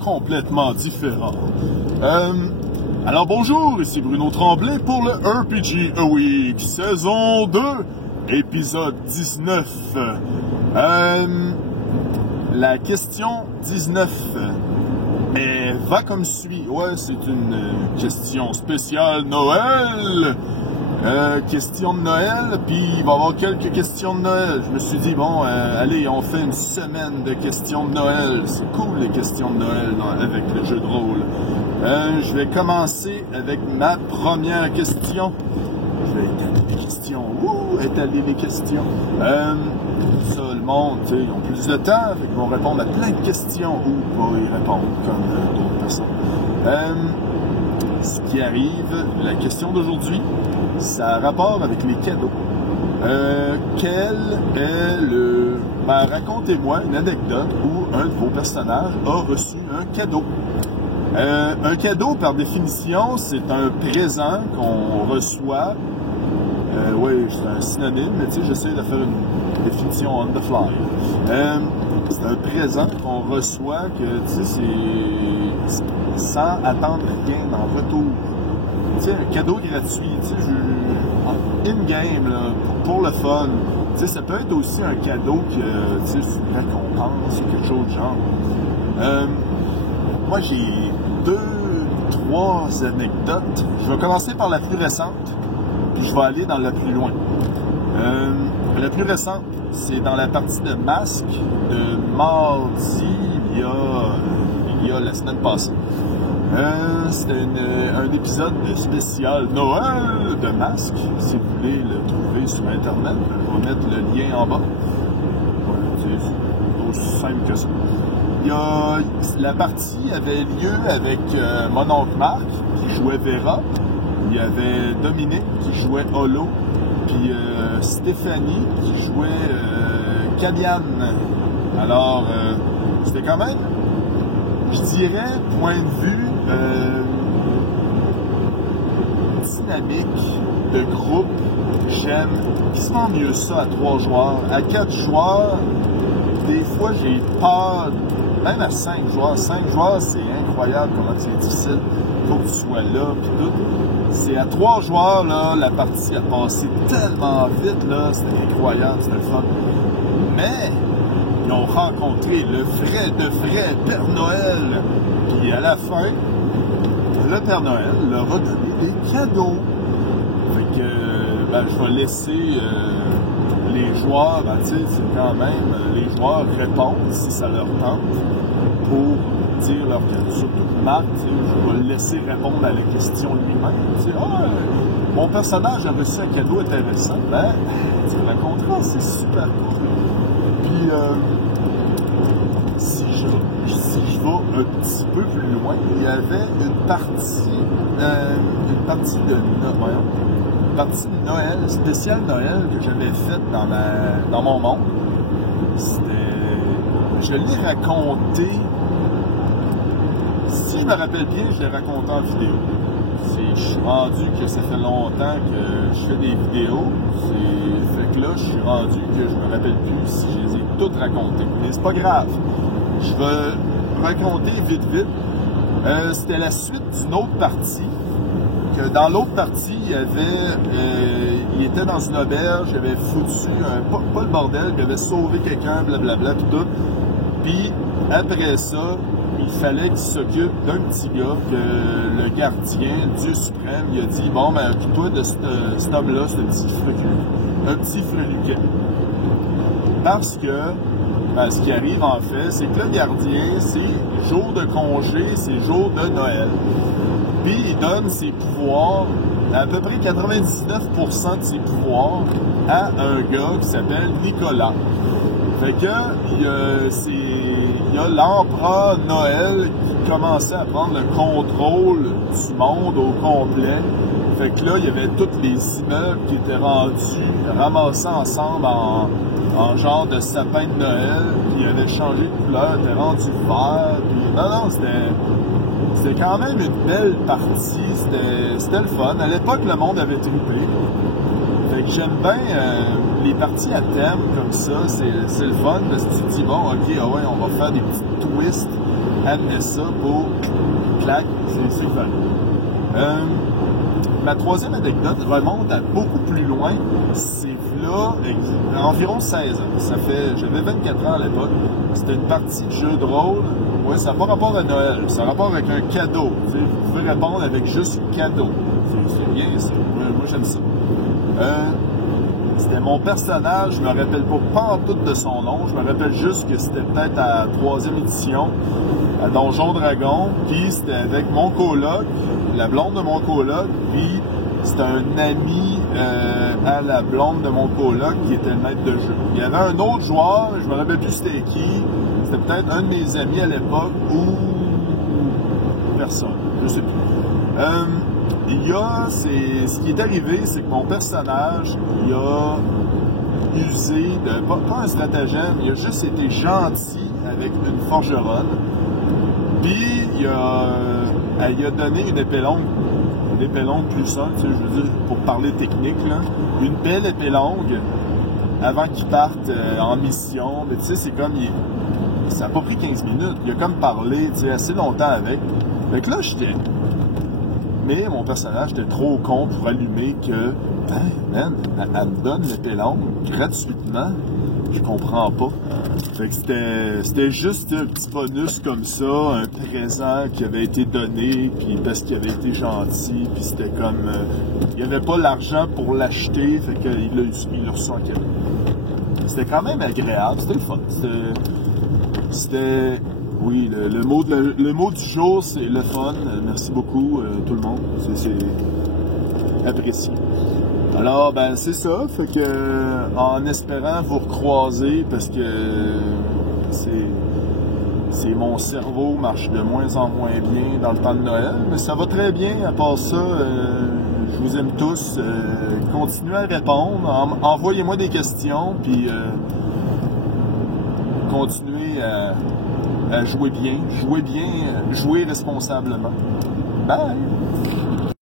complètement différent. Alors bonjour, ici Bruno Tremblay pour le RPG A Week, saison 2, épisode 19. La question 19 va comme suit. Ouais, c'est une question spéciale Noël. Question de Noël, puis il va y avoir quelques questions de Noël. Je me suis dit, bon, allez, on fait une semaine de questions de Noël. C'est cool, les questions de Noël avec le jeu de rôle. Je vais commencer avec ma première question. Je vais étaler les questions. Étaler les questions. Ça, le monde, ils ont plus de temps, ils vont répondre à plein de questions ou pas y répondre comme d'autres personnes. Ce qui arrive, la question d'aujourd'hui, ça a rapport avec les cadeaux. Quel est le... racontez-moi une anecdote où un de vos personnages a reçu un cadeau. Un cadeau, par définition, c'est un présent qu'on reçoit. Oui, c'est un synonyme, mais tu sais, j'essaie de faire une définition on the fly. C'est un présent qu'on reçoit que, tu sais, c'est sans attendre rien en retour. Tu sais, un cadeau gratuit, tu sais, in-game, là, pour le fun. Tu sais, ça peut être aussi un cadeau que, tu sais, c'est une récompense ou quelque chose de genre. Moi, j'ai 2-3 anecdotes. Je vais commencer par la plus récente, puis je vais aller dans la plus loin. La plus récente, c'est dans la partie de Masque de mardi, il y a la semaine passée. C'était un épisode spécial Noël de Masque. Si vous voulez le trouver sur Internet, je vais mettre le lien en bas. Voilà, c'est aussi simple que ça. La partie avait lieu avec mon oncle Marc, qui jouait Vera. Il y avait Dominique, qui jouait Holo. Puis Stéphanie, qui jouait Kabian. Alors, c'était quand même, je dirais, point de vue dynamique de groupe, j'aime quasiment mieux ça à 3 joueurs. À 4 joueurs, des fois j'ai peur, même à 5 joueurs. 5 joueurs, c'est incroyable comment c'est difficile. Faut que tu sois là, puis tout. C'est à 3 joueurs, là, la partie a passé tellement vite, là, c'était incroyable, c'était le fun. Mais, ils ont rencontré le vrai Père Noël. Puis à la fin, le Père Noël leur a donné des cadeaux. Fait que, je vais laisser les joueurs, tu sais, c'est quand même, les joueurs répondent si ça leur tente pour dire leur cadeau. Surtout Marc, je vais le laisser répondre à la question lui-même. Tu sais, mon personnage a reçu un cadeau intéressant. Tu raconteras, c'est super cool. Puis, si je vais un petit peu plus loin, il y avait une partie de Noël, spéciale Noël, que j'avais faite dans mon monde. Je l'ai raconté, si je me rappelle bien, je l'ai raconté en vidéo. Je suis rendu que ça fait longtemps que je fais des vidéos. Fait que là, je suis rendu que je me rappelle plus si je les ai toutes racontées. Mais c'est pas grave. Je vais raconter vite. C'était la suite d'une autre partie. Que dans l'autre partie, il était dans une auberge, il avait foutu, pas le bordel, il avait sauvé quelqu'un, blablabla, pis tout. Puis, après ça, il fallait qu'il s'occupe d'un petit gars que le gardien, Dieu suprême, il a dit, bon, occupe-toi de cet homme-là, ce petit freluquet. Parce que, ce qui arrive en fait, c'est que le gardien, c'est jour de congé, c'est jour de Noël. Puis il donne ses pouvoirs, à peu près 99% de ses pouvoirs, à un gars qui s'appelle Nicolas. Fait que, il y a l'empereur Noël qui commençait à prendre le contrôle du monde au complet. Fait que là, il y avait tous les immeubles qui étaient ramassés ensemble en genre de sapin de Noël, puis il avait changé de couleur, il était rendu vert, puis non, c'était quand même une belle partie, c'était le fun. À l'époque, le monde avait trippé. Fait que j'aime bien les parties à thème comme ça, c'est le fun parce que tu te dis, bon, ok, ah ouais, on va faire des petits twists, amener ça pour clac, c'est le fun. Ma troisième anecdote remonte à beaucoup plus loin. C'est là, environ 16 ans. J'avais 24 ans à l'époque. C'était une partie de jeu de rôle. Ouais, ça n'a pas rapport à Noël. Ça a rapport avec un cadeau. Tu sais, vous pouvez répondre avec juste cadeau. C'est bien ça. Moi, j'aime ça. C'était mon personnage. Je me rappelle pas en tout de son nom. Je me rappelle juste que c'était peut-être à la 3e édition, à Donjon Dragon. Puis c'était avec mon coloc, la blonde de mon coloc, puis c'était un ami à la blonde de mon coloc qui était le maître de jeu. Il y avait un autre joueur, je me rappelle plus c'était qui, c'était peut-être un de mes amis à l'époque ou personne, je sais plus. Ce qui est arrivé, c'est que mon personnage, il a usé de, pas un stratagème, il a juste été gentil avec une forgeronne. Puis, elle lui a donné une épée longue plus simple, tu sais, je veux dire, pour parler technique, là. Une belle épée longue, avant qu'il parte en mission. Mais tu sais, c'est comme, ça n'a pas pris 15 minutes. Il a comme parlé, tu sais, assez longtemps avec. Fait que là, mais mon personnage était trop con pour allumer que, man, elle me donne l'épée longue gratuitement. Je comprends pas. Fait que c'était juste un petit bonus comme ça, un présent qui avait été donné, puis parce qu'il avait été gentil, puis c'était comme... il n'y avait pas l'argent pour l'acheter, fait qu'il l'a reçu en cadeau. C'était quand même agréable, c'était le fun. C'était... Oui, le mot du jour, c'est le fun. Merci beaucoup, tout le monde. C'est apprécié. Alors, ben, c'est ça. Fait que, en espérant vous recroiser, parce que c'est mon cerveau marche de moins en moins bien dans le temps de Noël, mais ça va très bien. À part ça, je vous aime tous. Continuez à répondre. Envoyez-moi des questions, puis continuez à jouer bien, jouer responsablement. Bye!